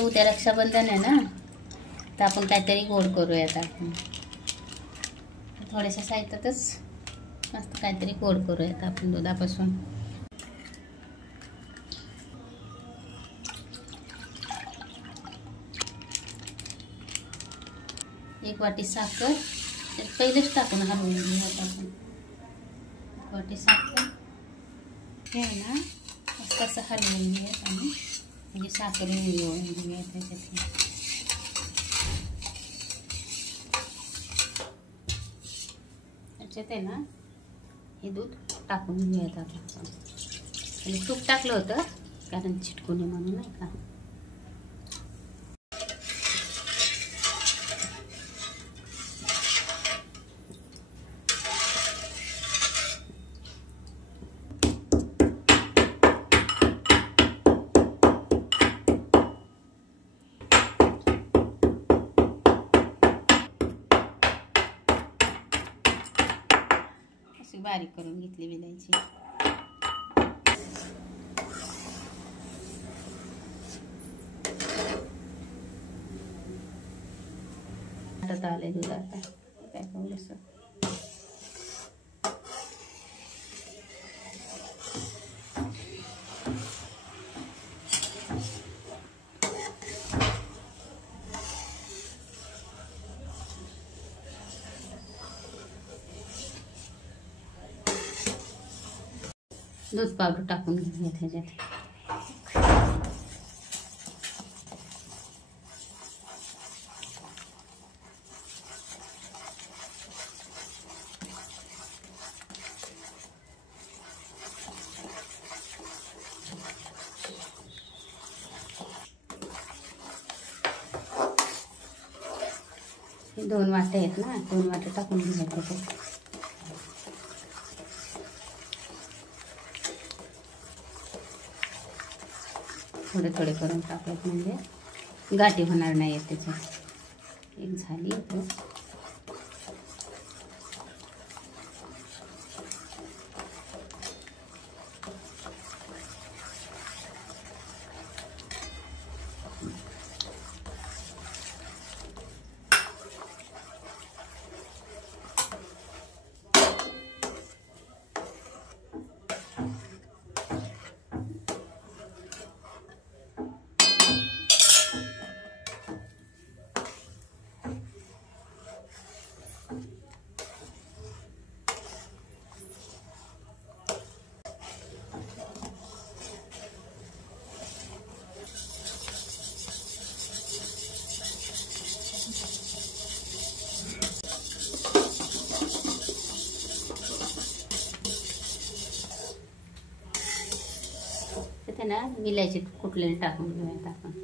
आता उद्या रक्षाबंधन आहे ना, तर आपण काहीतरी गोड करूयात. आपण थोड्याशा साहित्यातच मस्त काहीतरी गोड करूयात आपण दुधापासून. एक वाटी साखर पहिलेच टाकून हलवून घेऊयात आपण. एक वाटी साखर हे ना मस्त असं हलवून घेऊयात आणि म्हणजे साखर ओळून घेऊयात त्याच्यात. त्याच्यात आहे ना हे दूध टाकून घेऊयात आपण. आणि तूप टाकलं होतं कारण चिटकू नये म्हणून, नाही का. बारीक करून घेतली विलायची. आता आले दूध. आता काय करू असं दूध पावडर टाकून घेऊया त्याच्यात. हे 2 वाटे आहेत ना, 2 वाटे टाकून घेऊया त्याच्यात. थोडे थोडे करून टाकायचं म्हणजे गाठी होणार नाही आहेत त्याच्यात. एक झाली तर ते ना विलायची कुटलेली टाकून घेऊयात आपण.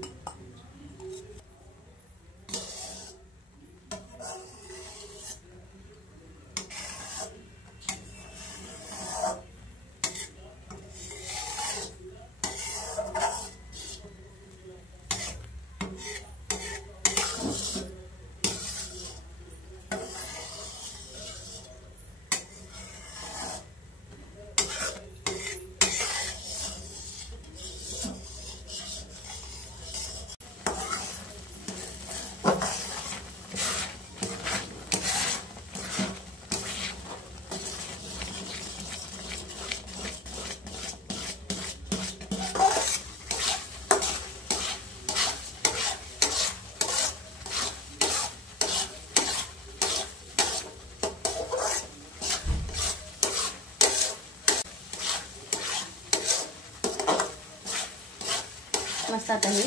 मस्त आता हे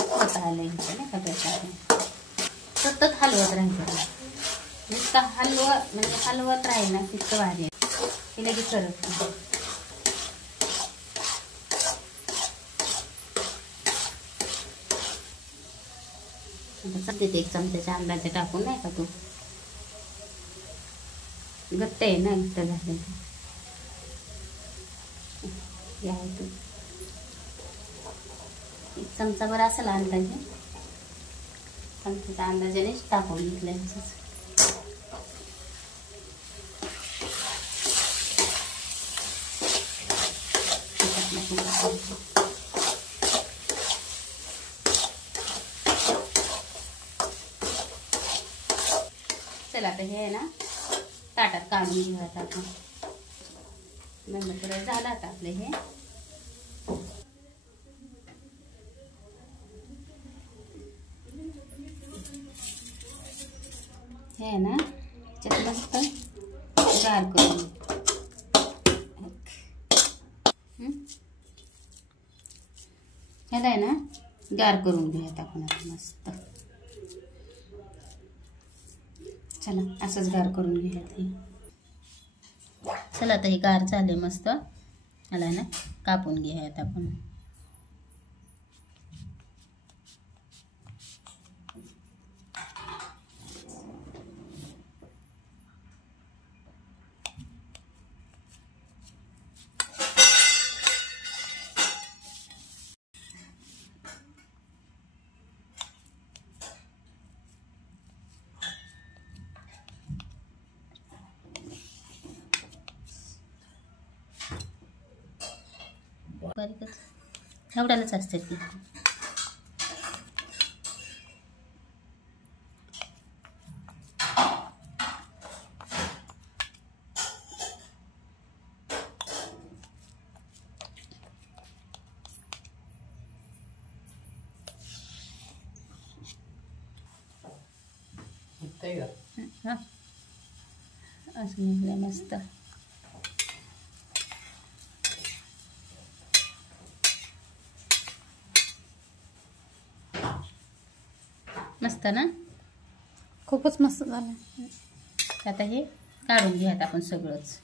होत आलं इथे नाही का. त्याच्यात सतत हलवत राहायचं. नुसतं म्हणजे हलवत राहील ना तितकं भारी आहे. हे लगेच सरकतं. सध्या एक चमच्याच्या अंदाजे टाकून नाही का. तू घट्ट आहे ना, घट्ट झाले तू एक चमचा भर असेल अंदाजे. चमच्याच्या अंदाजानेच टाकून घेतलं. चला आता हे आहे ना ताटात काढून घेऊया आता आपण. बंद करायचं झालं आता आपलं हे. हे आहे ना त्याच्यात मस्त गार करून ह्याला आहे ना गार करून घेऊयात आपण आता मस्त. चला असंच गार करून घेऊयात हे. चला आता हे गार झाले मस्त. ह्याला आहे ना कापून घेऊयात आपण. बारीकच एवढ्यालाच असते ती. हा असं निघलं मस्त. मस्त ना, खूपच मस्त झालं. आता हे काढून घ्यायचं आपण सगळंच.